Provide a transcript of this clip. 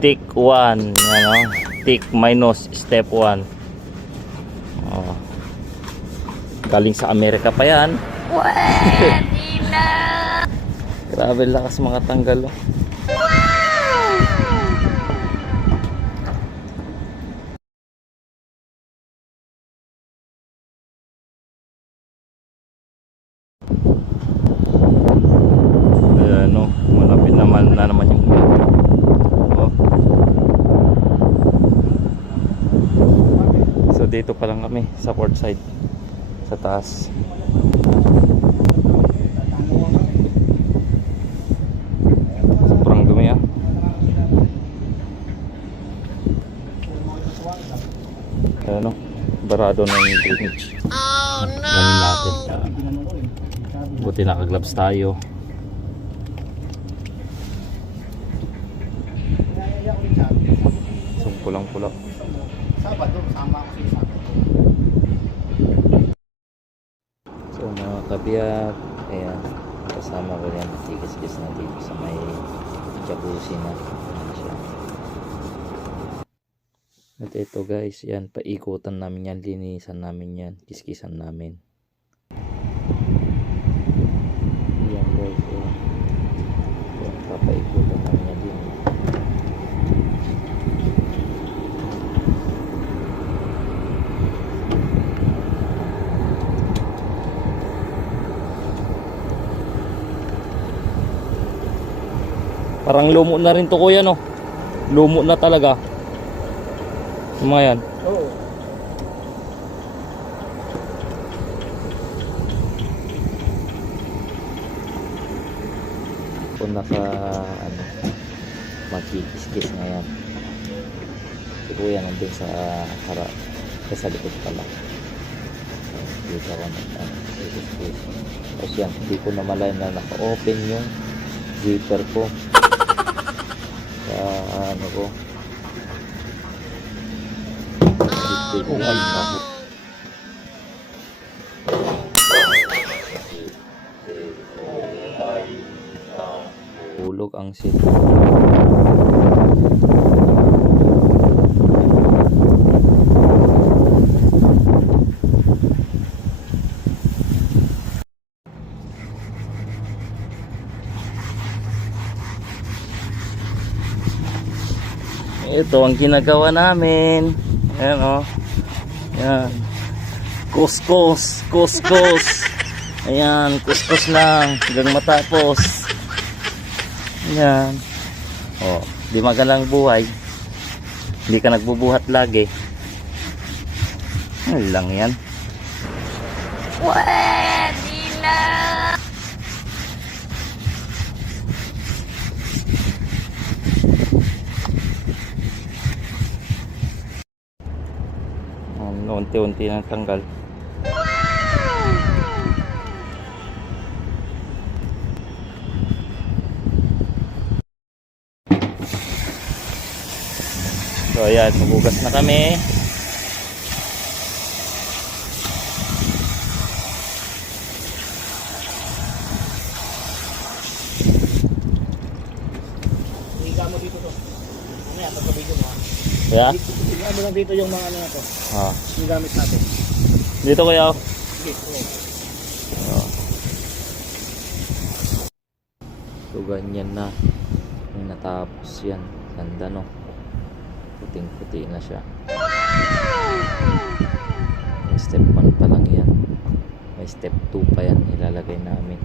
stick 1, ano, tick minus step 1. Oh. Galing sa Amerika pa yan. Pwede na. Grabe lakas mga tanggal, oh. Ayan, oh, malapit naman na naman yung oh. So dito pa lang kami sa port side, sa taas. Sobrang dumi, ah. Ano, barado na yung drainage. Oh no! Ganun natin. Buti naka-gloves tayo. So pulang-pula. Sabado, sama ako sa Sabado. So mga kabiyat, ayan, kasama ko yan, tigas-gas na dito sa may jacuzzi na. Ayan siya. At ito guys, yan, paikutan namin yan, linisan namin yan, kiskisan namin. Yan guys, yan. Yan, papaikutan namin yan din. Parang lumo na rin to kuya, no? Lumo na talaga. Mga yan. Oo. Kung naka ano, magkikis-kis na yan. Si kuya nandun sa harap, sa likod pala. Dito ako nag-kis-kis. Tapos yan, hindi ko namalay na naka-open yung zipper ko sa ano ko. Oh no! Hulog ang seat. Ito ang ginagawa namin. Ayan, oh. Ayan. Kuskus. Ayan, kuskus lang hanggang matapos. Ayan. Oh, di magalang buhay. Hindi ka nagbubuhat lagi. Ano lang yan? Pwede na. Unti-unti nang tanggal. So ayan, magugas na kami. Higa mo dito to. Ano yan, pagkabigyo mo ha? Yeah? Higa mo lang dito yung mga ano na to. Ah. Yung gamit natin. Dito kuya. Sige, okay. So ganyan na. Yung natapos yan. Ganda, no? Puting-puti na siya. May step 1 pa lang yan. May step 2 pa yan ilalagay namin.